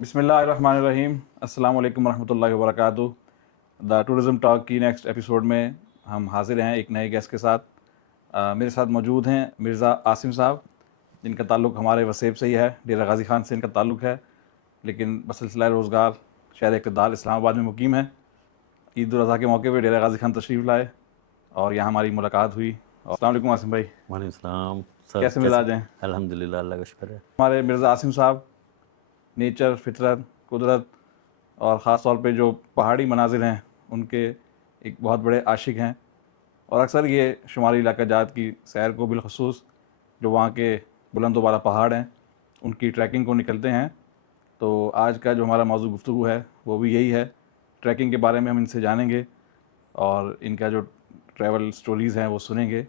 بسم اللہ الرحمن الرحیم. السلام علیکم ورحمۃ اللہ وبرکاتہ. دا ٹورزم ٹاک کی نیکسٹ ایپیسوڈ میں ہم حاضر ہیں ایک نئے گیسٹ کے ساتھ. میرے ساتھ موجود ہیں مرزا عاصم صاحب، جن کا تعلق ہمارے وسیب سے ہی ہے. ڈیرہ غازی خان سے ان کا تعلق ہے، لیکن بسلسلہ روزگار شہر اقتدار اسلام آباد میں مقیم ہے. عید الاضحیٰ کے موقع پہ ڈیرہ غازی خان تشریف لائے اور یہاں ہماری ملاقات ہوئی. السلام علیکم عاصم بھائی. وعلیکم السلام سر. کیسے مزاج ہیں؟ الحمد للہ، اللہ کا شکر ہے. ہمارے مرزا عاصم صاحب نیچر، فطرت، قدرت اور خاص طور پہ جو پہاڑی مناظر ہیں ان کے ایک بہت بڑے عاشق ہیں، اور اکثر یہ شمالی علاقہ جات کی سیر کو بالخصوص جو وہاں کے بلند و بالا پہاڑ ہیں ان کی ٹریکنگ کو نکلتے ہیں. تو آج کا جو ہمارا موضوع گفتگو ہے وہ بھی یہی ہے. ٹریکنگ کے بارے میں ہم ان سے جانیں گے اور ان کا جو ٹریول سٹوریز ہیں وہ سنیں گے.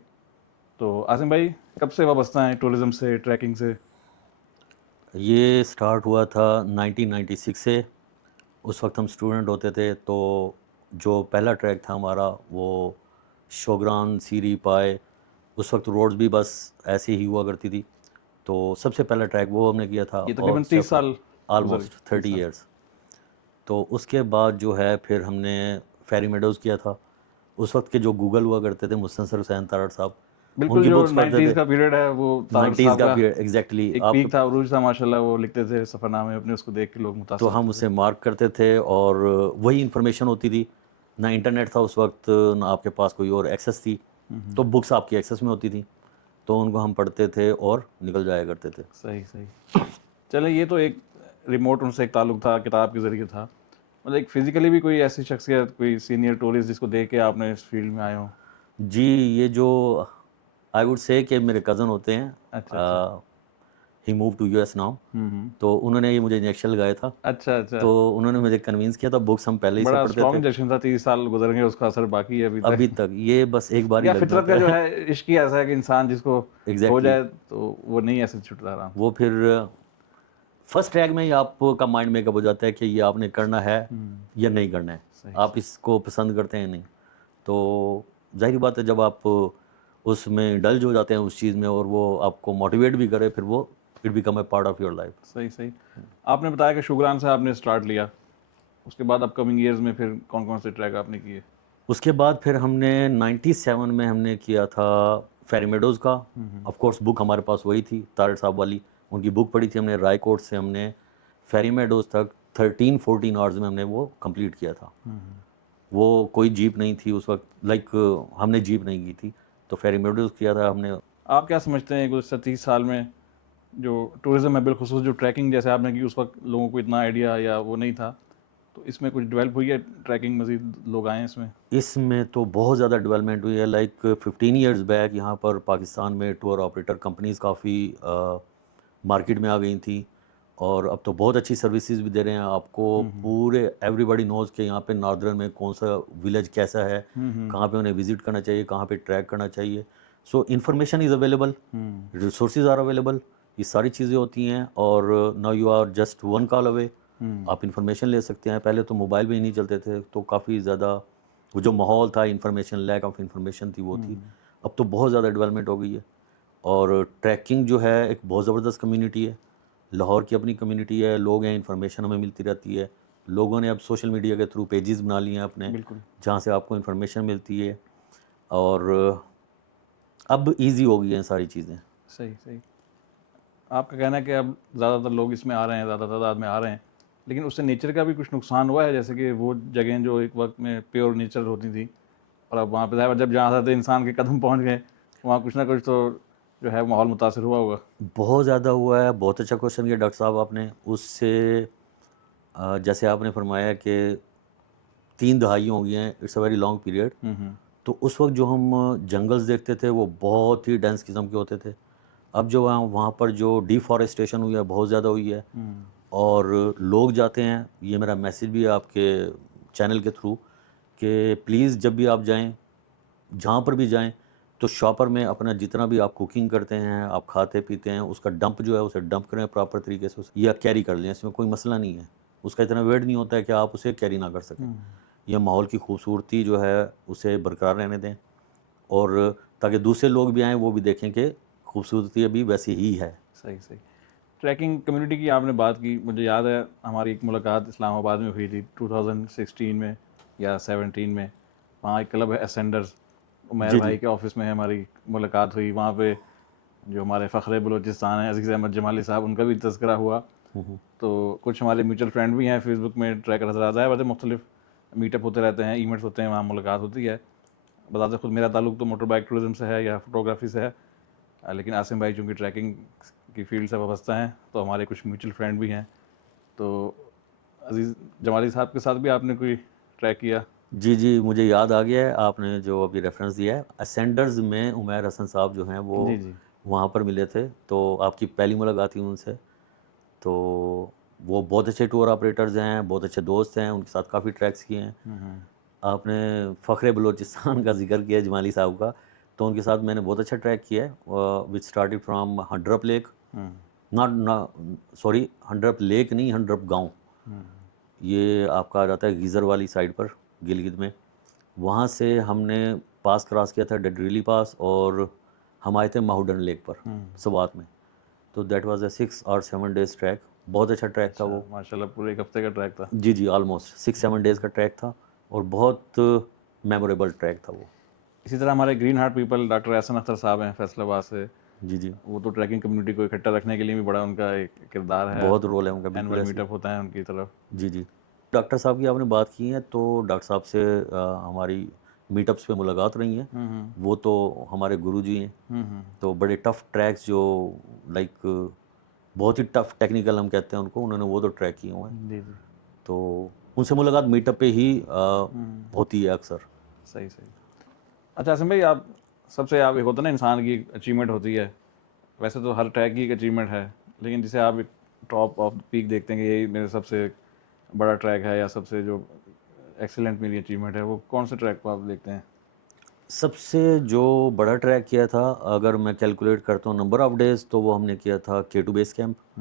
تو عاصم بھائی کب سے وابستہ ہیں ٹورزم سے، ٹریکنگ سے؟ یہ سٹارٹ ہوا تھا 1996 سے. اس وقت ہم اسٹوڈنٹ ہوتے تھے، تو جو پہلا ٹریک تھا ہمارا وہ شوگران، سیری، پائے. اس وقت روڈز بھی بس ایسی ہی ہوا کرتی تھی، تو سب سے پہلا ٹریک وہ ہم نے کیا تھا. یہ تقریباً 30 سال آلموسٹ 30 ایئرس. تو اس کے بعد جو ہے پھر ہم نے فیری میڈوز کیا تھا. اس وقت کے جو گوگل ہوا کرتے تھے مستنصر حسین تارڑ صاحب، ان بالکل کی جو بکس پڑھتے 90s تھے. کا پیریڈ ہے وہ طارڑ 90s صاحب کا کا پیریڈ ایگزیکٹلی ایک آپ. پیک تھا، عروج تھا ماشاءاللہ. وہ لکھتے تھے سفر نامے اپنے، اس کو دیکھ کے لوگ متاثر تو ہم ہوتے اسے مارک کرتے تھے، اور وہی انفارمیشن ہوتی تھی. نہ انٹرنیٹ تھا اس وقت، نہ آپ کے پاس کوئی اور ایکسیس تھی. تو بکس آپ کی ایکسیس میں ہوتی تھی، تو ان کو ہم پڑھتے تھے اور نکل جایا کرتے تھے. صحیح صحیح. چلیں، یہ تو ایک ریموٹ ان سے ایک تعلق تھا، کتاب کے ذریعے تھا. مطلب ایک فزیکلی بھی کوئی ایسی شخصیت، کوئی سینئر ٹورسٹ جس کو دیکھ کے آپ نے اس فیلڈ میں آئے ہوں؟ جی، یہ جو آئی ووڈ سے کہ میرے کزن ہوتے ہیں، اچھا اچھا. ہی موو ٹو US ناؤ. تو انہوں نے یہ مجھے انجیکشن لگایا تھا، اچھا اچھا. تو انہوں نے مجھے کنوینس کیا تھا. بکس ہم پہلے ہی سے بڑا پڑھتے اسٹرانگ تھے. انجیکشن تھا. 30 سال گزر گئے، اس کا اثر باقی ہے ابھی تک یہ بس ایک بار ہی یا لگ فطرت کا جاتا جو ہے. ہے عشق ہی ایسا ہے کہ انسان جس کو ہو ایگزیکٹلی. جائے تو وہ نہیں ایسے چھٹتا آرام سے. وہ پھر فرسٹ ٹریک میں ہی آپ کا مائنڈ میک اپ ہو جاتا ہے کہ یہ آپ نے کرنا ہے یا نہیں کرنا ہے، آپ اس کو پسند کرتے ہیں نہیں. تو ظاہری بات ہے جب آپ اس میں ڈلج ہو جاتے ہیں اس چیز میں، اور وہ آپ کو موٹیویٹ بھی کرے، پھر وہ it become a part of your life. صحیح صحیح. آپ نے بتایا کہ شوگران سے آپ نے اسٹارٹ لیا، اس کے بعد اپ کمنگ ایئرز میں پھر کون کون سے ٹریک آپ نے کیے؟ اس کے بعد پھر ہم نے 97 میں ہم نے کیا تھا فیری میڈوز کا. آف کورس بک ہمارے پاس وہی تھی طارڑ صاحب والی، ان کی بک پڑھی تھی ہم نے. رائے کوٹ سے ہم نے فیری میڈوز تک 13-14 آورز میں ہم نے وہ کمپلیٹ کیا تھا. وہ کوئی جیپ نہیں تھی اس وقت، لائک ہم نے جیپ نہیں کی تھی، تو فیری میڈوز کیا تھا ہم نے. آپ کیا سمجھتے ہیں گزشتہ 30 سال میں جو ٹورزم ہے، بالخصوص جو ٹریکنگ جیسے آپ نے کی، اس وقت لوگوں کو اتنا آئیڈیا یا وہ نہیں تھا، تو اس میں کچھ ڈیولپ ہوئی ہے ٹریکنگ؟ مزید لوگ آئے ہیں اس میں؟ اس میں تو بہت زیادہ ڈیولپمنٹ ہوئی ہے. لائک 15 ایئرز بیک یہاں پر پاکستان میں ٹور آپریٹر کمپنیز کافی مارکیٹ میں آ گئی تھیں، اور اب تو بہت اچھی سروسز بھی دے رہے ہیں آپ کو. پورے ایوری باڈی نوز کہ یہاں پہ ناردرن میں کون سا ولیج کیسا ہے، کہاں پہ انہیں وزٹ کرنا چاہیے، کہاں پہ ٹریک کرنا چاہیے. So information is available, resources are available, یہ ساری چیزیں ہوتی ہیں. اور now you are just one call away, آپ انفارمیشن لے سکتے ہیں. پہلے تو موبائل بھی نہیں چلتے تھے، تو کافی زیادہ وہ جو ماحول تھا انفارمیشن، لیک آف انفارمیشن تھی وہ تھی. اب تو بہت زیادہ ڈیولپمنٹ ہو گئی ہے. اور ٹریکنگ جو ہے ایک بہت زبردست کمیونٹی ہے. لاہور کی اپنی کمیونٹی ہے، لوگ ہیں، انفارمیشن ہمیں ملتی رہتی ہے. لوگوں نے اب سوشل میڈیا کے تھرو پیجز بنا لیے ہیں اپنے، بالکل. جہاں سے آپ کو انفارمیشن ملتی ہے. اور اب ایزی ہو گئی ہیں ساری چیزیں. صحیح صحیح. آپ کا کہنا ہے کہ اب زیادہ تر لوگ اس میں آ رہے ہیں، زیادہ تعداد میں آ رہے ہیں، لیکن اس سے نیچر کا بھی کچھ نقصان ہوا ہے؟ جیسے کہ وہ جگہیں جو ایک وقت میں پیور نیچر ہوتی تھیں، اور اب وہاں پہ ظاہر جب جہاں سے انسان کے قدم پہنچ گئے وہاں کچھ نہ کچھ تو جو ہے ماحول متاثر ہوا ہوگا. بہت زیادہ ہوا ہے. بہت اچھا کوشچن کیا ڈاکٹر صاحب آپ نے. اس سے جیسے آپ نے فرمایا کہ 3 دہائی ہو گئی ہیں، it's a very long period. تو اس وقت جو ہم جنگلز دیکھتے تھے وہ بہت ہی ڈینس قسم کے ہوتے تھے. اب جو وہاں پر جو ڈیفارسٹیشن ہوئی ہے بہت زیادہ ہوئی ہے، اور لوگ جاتے ہیں. یہ میرا میسیج بھی ہے آپ کے چینل کے تھرو کہ پلیز جب بھی آپ جائیں، جہاں پر بھی جائیں، تو شاپر میں اپنا جتنا بھی آپ کوکنگ کرتے ہیں، آپ کھاتے پیتے ہیں، اس کا ڈمپ جو ہے اسے ڈمپ کریں پراپر طریقے سے، یا کیری کر لیں. اس میں کوئی مسئلہ نہیں ہے، اس کا اتنا ویٹ نہیں ہوتا ہے کہ آپ اسے کیری نہ کر سکیں. یہ ماحول کی خوبصورتی جو ہے اسے برقرار رہنے دیں، اور تاکہ دوسرے لوگ بھی آئیں وہ بھی دیکھیں کہ خوبصورتی ابھی ویسی ہی ہے. صحیح صحیح. ٹریکنگ کمیونٹی کی آپ نے بات کی, مجھے یاد ہے ہماری ایک ملاقات اسلام آباد میں ہوئی تھی 2016 میں یا 17 میں. وہاں ایک کلب ہے اسینڈرز, عمیر بھائی کے آفس میں ہماری ملاقات ہوئی. وہاں پہ جو ہمارے فخر بلوچستان ہیں عزیز احمد جمالی صاحب, ان کا بھی تذکرہ ہوا. تو کچھ ہمارے میوچل فرینڈ بھی ہیں فیس بک میں, ٹریکر حضرات ہیں, ویسے مختلف میٹ اپ ہوتے رہتے ہیں, ایونٹس ہوتے ہیں, وہاں ملاقات ہوتی ہے. بذات خود میرا تعلق تو موٹر بائک ٹورزم سے ہے یا فوٹوگرافی سے ہے, لیکن عاصم بھائی چونکہ ٹریکنگ کی فیلڈ سے وابستہ ہیں تو ہمارے کچھ میوچل فرینڈ بھی ہیں. تو عزیز جمالی صاحب کے ساتھ بھی آپ نے کوئی ٹریک کیا؟ جی مجھے یاد آ گیا ہے, آپ نے جو ابھی ریفرنس دیا ہے اسینڈرز میں عمیر حسن صاحب جو ہیں وہ جی وہاں پر ملے تھے. تو آپ کی پہلی ملاقات تھی ان سے. تو وہ بہت اچھے ٹور آپریٹرز ہیں, بہت اچھے دوست ہیں, ان کے ساتھ کافی ٹریکس کیے ہیں. آپ نے فخر بلوچستان کا ذکر کیا جمالی صاحب کا, تو ان کے ساتھ میں نے بہت اچھا ٹریک کیا ہے, وچ اسٹارٹیڈ فرام ہنڈرپ لیک, ہنڈرپ لیک نہیں, ہنڈرپ گاؤں. یہ آپ کا آ جاتا ہے گیزر والی سائڈ پر گلگت میں. وہاں سے ہم نے پاس کراس کیا تھا ڈڈریلی پاس, اور ہم آئے تھے ماہوڈن لیک پر سوات میں. تو دیٹ واز اے 6 اور 7 days ٹریک. بہت اچھا ٹریک تھا وہ. ماشاء اللہ پورے ایک ہفتے کا ٹریک تھا. جی آلموسٹ 6-7 days کا ٹریک تھا, اور بہت میموریبل ٹریک تھا وہ. اسی طرح ہمارے گرین ہارٹ پیپل ڈاکٹر احسن اختر صاحب ہیں فیصل آباد سے. جی وہ تو ٹریکنگ کمیونٹی کو اکٹھا رکھنے کے لیے بھی بڑا ان کا ایک کردار ہے. بہت رول ہے ان کا, بالکل اینول ایسے. میٹ اپ ہوتا ہے ان کی طرف. جی ڈاکٹر صاحب کی آپ نے بات کی ہے, تو ڈاکٹر صاحب سے ہماری میٹ اپس پہ ملاقات رہی ہیں. وہ تو ہمارے گرو جی ہیں. تو بڑے ٹف ٹریکس جو لائک بہت ہی ٹف ٹیکنیکل ہم کہتے ہیں ان کو, انہوں نے وہ تو ٹریک کیے ہوئے ہیں. تو ان سے ملاقات میٹ اپ پہ ہی ہوتی ہے اکثر. صحیح. اچھا عاصم بھائی, آپ سب سے آپ ایک ہوتا ہے نا انسان کی اچیومنٹ ہوتی ہے, ویسے تو ہر ٹریک کی ایک اچیومنٹ ہے, لیکن جسے آپ ایک ٹاپ آف پیک دیکھتے ہیں کہ یہی میرے سب سے بڑا ٹریک ہے یا سب سے جو ایکسیلنٹ میری اچیومنٹ ہے, وہ کون سے ٹریک کو آپ دیکھتے ہیں؟ سب سے جو بڑا ٹریک کیا تھا, اگر میں کیلکولیٹ کرتا ہوں نمبر آف ڈیز, تو وہ ہم نے کیا تھا K2 بیس کیمپ,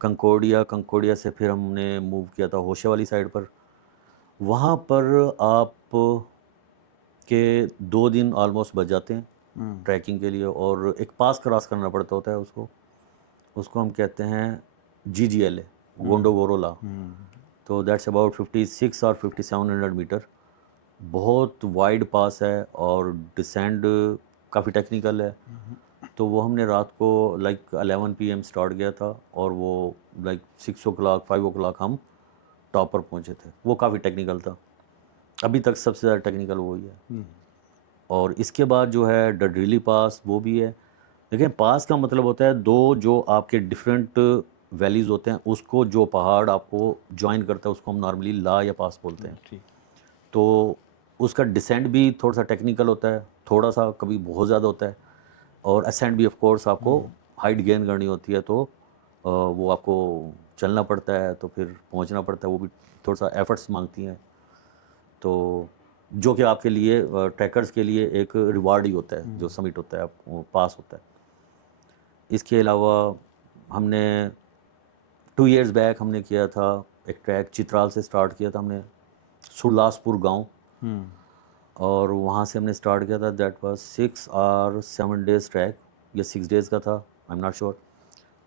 کنکوڈیا سے پھر ہم نے موو کیا تھا ہوشے والی سائڈ پر. وہاں پر آپ کے 2 دن آلموسٹ بچ جاتے ہیں ٹریکنگ کے لیے, اور ایک پاس کراس کرنا پڑتا ہوتا ہے اس کو ہم کہتے ہیں GGLA, گونڈو گورولا. تو دیٹس اباؤٹ 56 اور 5700 میٹر. بہت وائڈ پاس ہے اور ڈسینڈ کافی ٹیکنیکل ہے. تو وہ ہم نے رات کو لائک 11 PM اسٹارٹ کیا تھا, اور وہ لائک 6 o'clock 5 o'clock ہم ٹاپ پر پہنچے تھے. وہ کافی ٹیکنیکل تھا, ابھی تک سب سے زیادہ ٹیکنیکل وہی ہے. اور اس کے بعد جو ہے ڈڈریلی پاس, وہ بھی ہے. دیکھیں پاس کا مطلب ہوتا ہے دو جو آپ کے ڈفرینٹ ویلیز ہوتے ہیں, اس کو جو پہاڑ آپ کو جوائن کرتا ہے اس کو ہم نارملی لا یا پاس بولتے ہیں. تو اس کا ڈسینڈ بھی تھوڑا سا ٹیکنیکل ہوتا ہے, تھوڑا سا کبھی بہت زیادہ ہوتا ہے, اور اسینڈ بھی آف کورس آپ کو ہائٹ گین کرنی ہوتی ہے, تو وہ آپ کو چلنا پڑتا ہے, تو پھر پہنچنا پڑتا ہے, وہ بھی تھوڑا سا ایفرٹس مانگتی ہیں. تو جو کہ آپ کے لیے ٹریکرز کے لیے ایک ریوارڈ ہی ہوتا ہے جو سمٹ ہوتا ہے, آپ کو پاس ہوتا ہے. اس کے علاوہ ہم نے 2 years بیک ہم نے کیا تھا ایک ٹریک, چترال سے اسٹارٹ کیا تھا ہم نے, سلاس پور گاؤں, اور وہاں سے ہم نے اسٹارٹ کیا تھا. دیٹ واز 6 اور 7 days ٹریک, یا 6 days کا تھا, آئی ایم ناٹ شیور.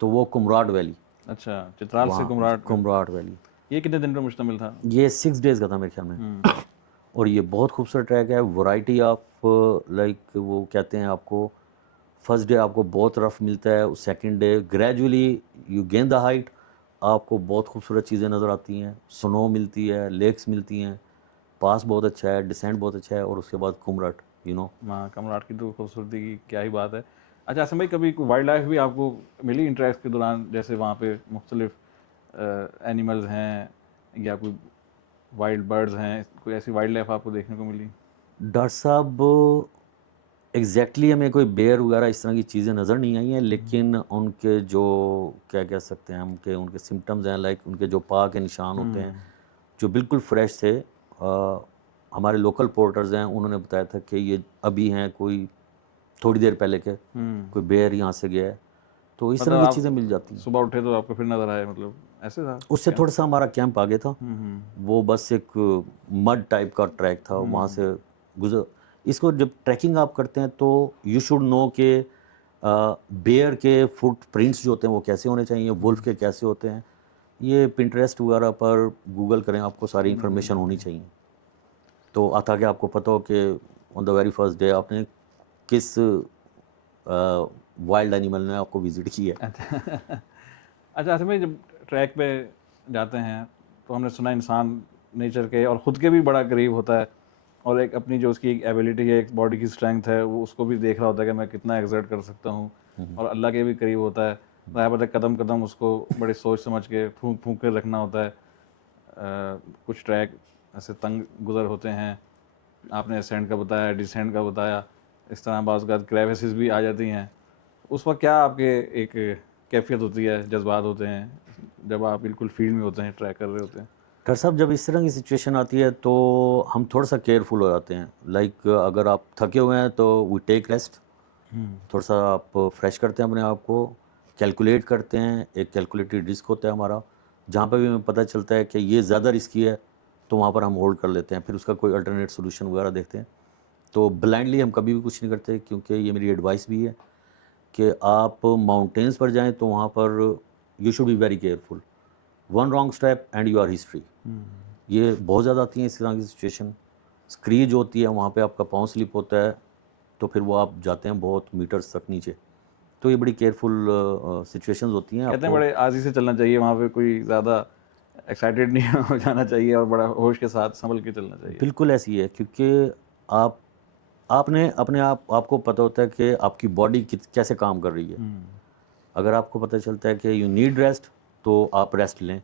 تو وہ کمراٹ ویلی. اچھا, چترال سے کمراٹ ویلی, یہ کتنے دن پر مشتمل تھا؟ یہ 6 days کا تھا میرے خیال میں. اور یہ بہت خوبصورت ٹریک ہے. ورائٹی آف لائک وہ کہتے ہیں آپ کو, فرسٹ ڈے آپ کو بہت رف ملتا ہے, second day gradually you gain the height, آپ کو بہت خوبصورت چیزیں نظر آتی ہیں, سنو ملتی ہے, لیکس ملتی ہیں, پاس بہت اچھا ہے, ڈسینڈ بہت اچھا ہے, اور اس کے بعد کمرٹ ہاں, کمراٹ کی تو خوبصورتی کی کیا ہی بات ہے. اچھا عاصم بھائی, کبھی وائلڈ لائف بھی آپ کو ملی ان ٹریکس کے دوران, جیسے وہاں پہ مختلف اینیملز ہیں یا کوئی وائلڈ برڈز ہیں, کوئی ایسی وائلڈ لائف آپ کو دیکھنے کو ملی؟ ڈاکٹر صاحب ایگزیکٹلی ہمیں کوئی بیئر وغیرہ اس طرح کی چیزیں نظر نہیں آئی ہیں, لیکن ان کے جو کیا کہہ سکتے ہیں ہم کہ ان کے سمٹمز ہیں, لائک ان کے جو پا کے نشان ہوتے ہیں جو بالکل فریش تھے. ہمارے لوکل پورٹرز ہیں, انہوں نے بتایا تھا کہ یہ ابھی ہیں کوئی تھوڑی دیر پہلے کے, کوئی بیئر یہاں سے گیا ہے. تو اس طرح کی چیزیں مل جاتی ہیں. صبح اٹھے تو آپ کو پھر نظر آئے, مطلب ایسے تھا؟ اس سے تھوڑا سا ہمارا کیمپ آگے تھا, وہ بس ایک مڈ ٹائپ کا ٹریک تھا, وہاں سے گزر. اس کو جب ٹریکنگ آپ کرتے ہیں تو یو شوڈ نو کہ بیئر کے فٹ پرنٹس جو ہوتے ہیں وہ کیسے ہونے چاہیے, وولف کے کیسے ہوتے ہیں, یہ پنٹریسٹ وغیرہ پر گوگل کریں, آپ کو ساری انفارمیشن ہونی چاہیے. تو تاکہ آپ کو پتہ ہو کہ آن دا ویری فرسٹ ڈے آپ نے کس وائلڈ اینیمل نے آپ کو وزٹ کیا ہے. اچھا آصف بھائی, جب ٹریک پہ جاتے ہیں تو ہم نے سنا انسان نیچر کے اور خود کے بھی بڑا قریب ہوتا ہے, اور ایک اپنی جو اس کی ایک ایبیلٹی ہے, ایک باڈی کی اسٹرینتھ ہے, وہ اس کو بھی دیکھ رہا ہوتا ہے کہ میں کتنا ایگزرٹ کر سکتا ہوں, اور اللہ کے بھی قریب ہوتا ہے. ظاہر بات ہے قدم قدم اس کو بڑی سوچ سمجھ کے پھونک پھونک کے رکھنا ہوتا ہے. کچھ ٹریک ایسے تنگ گزر ہوتے ہیں, آپ نے اسینڈ کا بتایا, ڈسینڈ کا بتایا, اس طرح بعض اوقات کریوسز بھی آ جاتی ہیں. اس وقت کیا آپ کے ایک کیفیت ہوتی ہے, جذبات ہوتے ہیں جب آپ بالکل فیلڈ میں ہوتے ہیں, ٹریک کر رہے ہوتے ہیں؟ ڈاکٹر صاحب جب اس طرح کی سچویشن آتی ہے تو ہم تھوڑا سا کیئرفل ہو جاتے ہیں. لائک اگر آپ تھکے ہوئے ہیں تو وی ٹیک ریسٹ, تھوڑا سا آپ فریش کرتے ہیں اپنے آپ کو, کیلکولیٹ کرتے ہیں. ایک کیلکولیٹڈ رسک ہوتا ہے ہمارا, جہاں پہ بھی ہمیں پتہ چلتا ہے کہ یہ زیادہ رسکی ہے تو وہاں پر ہم ہولڈ کر لیتے ہیں, پھر اس کا کوئی الٹرنیٹ سولوشن وغیرہ دیکھتے ہیں. تو بلائنڈلی ہم کبھی بھی کچھ نہیں کرتے, کیونکہ یہ میری ایڈوائس بھی ہے کہ آپ ماؤنٹینس پر جائیں تو وہاں پر you should be very careful. One wrong step and you are history. یہ بہت زیادہ آتی ہیں اس طرح کی سچویشن. اسکریج ہوتی ہے, وہاں پہ آپ کا پاؤں سلپ ہوتا ہے تو پھر وہ آپ جاتے ہیں بہت میٹرز تک نیچے. تو یہ بڑی کیئرفل سچویشنز ہوتی ہیں. کہتے ہیں بڑے آزی سے چلنا چاہیے, وہاں پہ کوئی زیادہ ایکسائٹیڈ نہیں ہو جانا چاہیے, اور بڑا ہوش کے ساتھ سنبھل کے چلنا چاہیے. بالکل ایسی ہے, کیونکہ آپ نے اپنے آپ کو پتہ ہوتا ہے کہ آپ کی باڈی کیسے کام کر رہی ہے. اگر آپ کو پتہ چلتا ہے کہ یو نیڈ ریسٹ تو آپ ریسٹ لیں.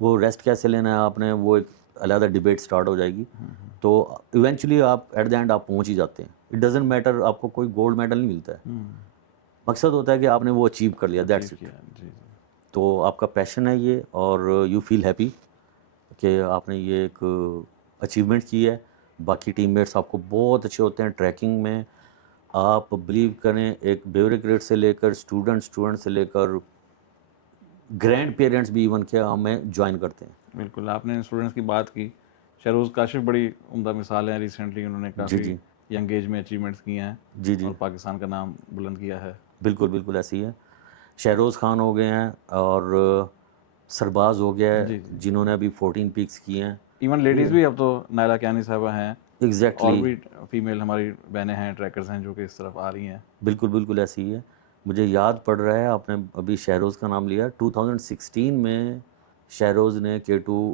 وہ ریسٹ کیسے لینا ہے آپ نے, وہ ایک علیحدہ ڈبیٹ سٹارٹ ہو جائے گی. تو ایونچولی آپ ایٹ دا اینڈ آپ پہنچ ہی جاتے ہیں. اٹ ڈزنٹ میٹر آپ کو کوئی گولڈ میڈل نہیں ملتا ہے, مقصد ہوتا ہے کہ آپ نے وہ اچیو کر لیا, دیٹس اٹ. تو آپ کا پیشن ہے یہ, اور یو فیل ہیپی کہ آپ نے یہ ایک اچیومنٹ کی ہے. باقی ٹیم میٹس آپ کو بہت اچھے ہوتے ہیں ٹریکنگ میں. آپ بلیو کریں, ایک بیوروکریٹ سے لے کر اسٹوڈنٹ سے لے کر گرینڈ پیرنٹس بھی ایون کیا ہمیں جوائن کرتے ہیں. بالکل, آپ نے اسٹوڈنٹس کی بات کی. شہروز کاشف بڑی عمدہ مثال ہیں, ریسنٹلی انہوں نے کافی ینگ ایج میں اچیومنٹس کیے ہیں اور پاکستان کا نام بلند کیا ہے. بالکل ایسی ہے. شہروز خان ہو گئے ہیں, اور سرباز ہو گیا ہے, جنہوں نے ابھی 14 پیکس کیے ہیں. ایون لیڈیز بھی, اب تو نائلہ کیانی صاحبہ ہیں, ایگزیکٹلی, اور بھی فیمیل ہماری بہنیں ہیں, ٹریکرز ہیں جو کہ اس طرف آ رہی ہیں. بالکل ایسی ہے. مجھے یاد پڑ رہا ہے, آپ نے ابھی شہروز کا نام لیا, 2016 میں شہروز نے K2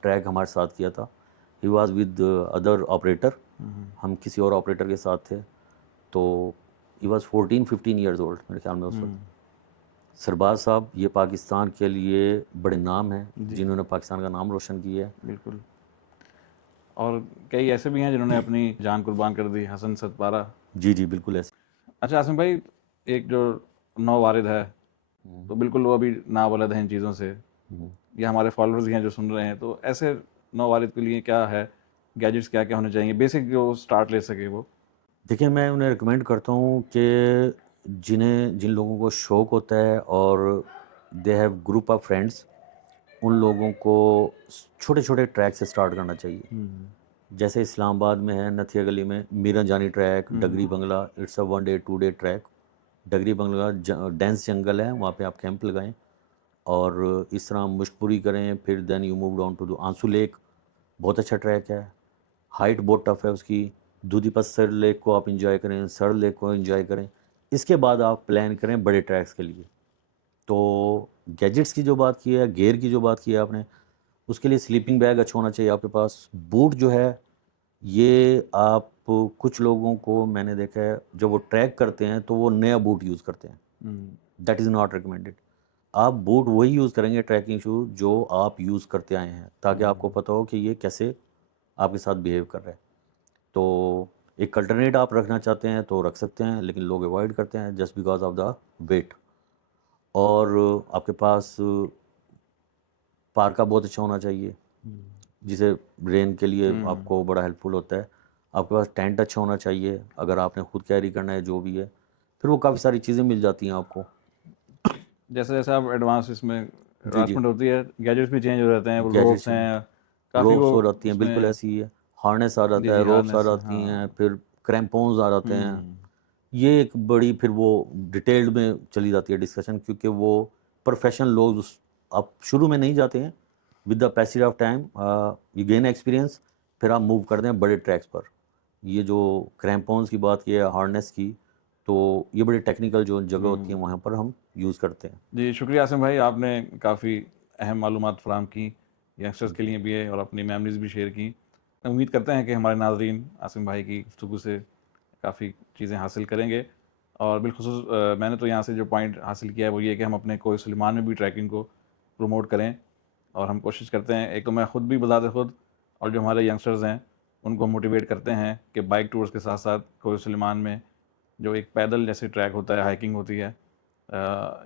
ٹریک ہمارے ساتھ کیا تھا. He was with other operator, ہم کسی اور آپریٹر کے ساتھ تھے. تو ہی واز 14-15 ایئرز اولڈ میرے خیال میں اس وقت. سرباز صاحب یہ پاکستان کے لیے بڑے نام ہیں, جنہوں نے پاکستان کا نام روشن کیا ہے. بالکل, اور کئی ایسے بھی ہیں جنہوں نے اپنی جان قربان کر دی. حسن ستپارہ. جی بالکل ایسے. اچھا عاصم بھائی, ایک جو نو وارد ہے تو بالکل وہ ابھی نابلد ہیں ان چیزوں سے, یا ہمارے فالوورز ہیں جو سن رہے ہیں, تو ایسے نو وارد کے لیے کیا ہے, گیجٹس کیا کیا ہونے چاہیے, بیسک جو سٹارٹ لے سکے وہ؟ دیکھیں, میں انہیں ریکمینڈ کرتا ہوں کہ جن لوگوں کو شوق ہوتا ہے اور they have group of friends, ان لوگوں کو چھوٹے چھوٹے ٹریک سے سٹارٹ کرنا چاہیے. جیسے اسلام آباد میں ہے, نتھیا گلی میں Miranjani trek, Dagri Bangla, it's a 1 day 2 day trek. Dagri Bangla dense جنگل ہے, وہاں پہ آپ کیمپ لگائیں اور اس طرح مشق پوری کریں. پھر then you move down to Ansoo lake, بہت اچھا ٹریک ہے, ہائٹ بہت ٹف ہے اس کی. دودھی پتھر لیک کو آپ انجوائے کریں, سر لیک کو انجوائے کریں. اس کے بعد آپ پلان کریں بڑے ٹریکس کے لیے. تو گیجٹس کی جو بات کی ہے, گیئر کی جو بات کی ہے آپ نے, اس کے لیے سلیپنگ بیگ اچھا ہونا چاہیے آپ کے پاس. بوٹ جو ہے, یہ آپ کچھ لوگوں کو میں نے دیکھا ہے جب وہ ٹریک کرتے ہیں تو وہ نیا بوٹ یوز کرتے ہیں. That is not recommended. آپ بوٹ وہی یوز کریں گے, ٹریکنگ شوز جو آپ یوز کرتے آئے ہیں, تاکہ آپ کو پتہ ہو کہ یہ کیسے آپ کے ساتھ بیہیو کر رہا ہے. تو ایک الٹرنیٹ آپ رکھنا چاہتے ہیں تو رکھ سکتے ہیں, لیکن لوگ اوائڈ کرتے ہیں just because of the weight. اور آپ کے پاس پارکا بہت اچھا ہونا چاہیے, جسے رین کے لیے آپ کو بڑا ہیلپ فل ہوتا ہے. آپ کے پاس ٹینٹ اچھا ہونا چاہیے, اگر آپ نے خود کیری کرنا ہے جو بھی ہے. پھر وہ کافی ساری چیزیں مل جاتی ہیں آپ کو. جیسے جیسے آپ ایڈوانس اس میں ایڈوانسمنٹ ہوتی ہے, گیجٹس بھی چینج ہو جاتے ہیں, روپس ہیں کافی, روپس وہ ہو جاتی ہیں, بالکل ایسی ہی ہے. ہارنیس آ جاتا ہے, روپس آ جاتی ہیں, پھر کریمپونز آ جاتے ہیں. یہ ایک بڑی پھر وہ ڈیٹیلڈ میں چلی جاتی ہے ڈسکشن، کیونکہ وہ پروفیشنل لوگ آپ شروع میں نہیں جاتے ہیں، with the passage of time you gain experience, پھر آپ موو کرتے ہیں بڑے ٹریکس پر. یہ جو کریمپونس کی بات کی ہے، ہارنیس کی، تو یہ بڑی ٹیکنیکل جو جگہ ہوتی ہیں وہاں پر ہم یوز کرتے ہیں. جی شکریہ عاصم بھائی، آپ نے کافی اہم معلومات فراہم کی ینگسٹرز کے لیے بھی ہے، اور اپنی میموریز بھی شیئر کی. امید کرتے ہیں کہ ہمارے ناظرین عاصم بھائی کی گفتگو سے کافی چیزیں حاصل کریں گے. اور بالخصوص میں نے تو یہاں سے جو پوائنٹ حاصل کیا ہے وہ یہ کہ ہم اپنے کوہ سلیمان میں بھی ٹریکنگ کو پروموٹ کریں، اور ہم کوشش کرتے ہیں. ایک تو میں خود بھی بذات خود اور جو ہمارے ینگسٹرز ہیں ان کو موٹیویٹ کرتے ہیں کہ بائک ٹورز کے ساتھ ساتھ کوہ سلیمان میں جو ایک پیدل جیسے ٹریک ہوتا ہے، ہائکنگ ہوتی ہے،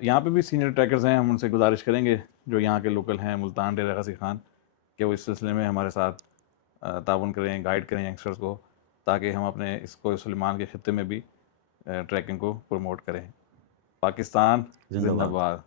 یہاں پہ بھی سینئر ٹریکرز ہیں، ہم ان سے گزارش کریں گے جو یہاں کے لوکل ہیں ملتان ڈیرہ غازی خان، کہ وہ اس سلسلے میں ہمارے ساتھ تعاون کریں، گائیڈ کریں ینگسٹرز کو، تاکہ ہم اپنے اس کوہ سلیمان کے خطے میں بھی ٹریکنگ کو پروموٹ کریں. پاکستان زندہ زندہ باد. باد.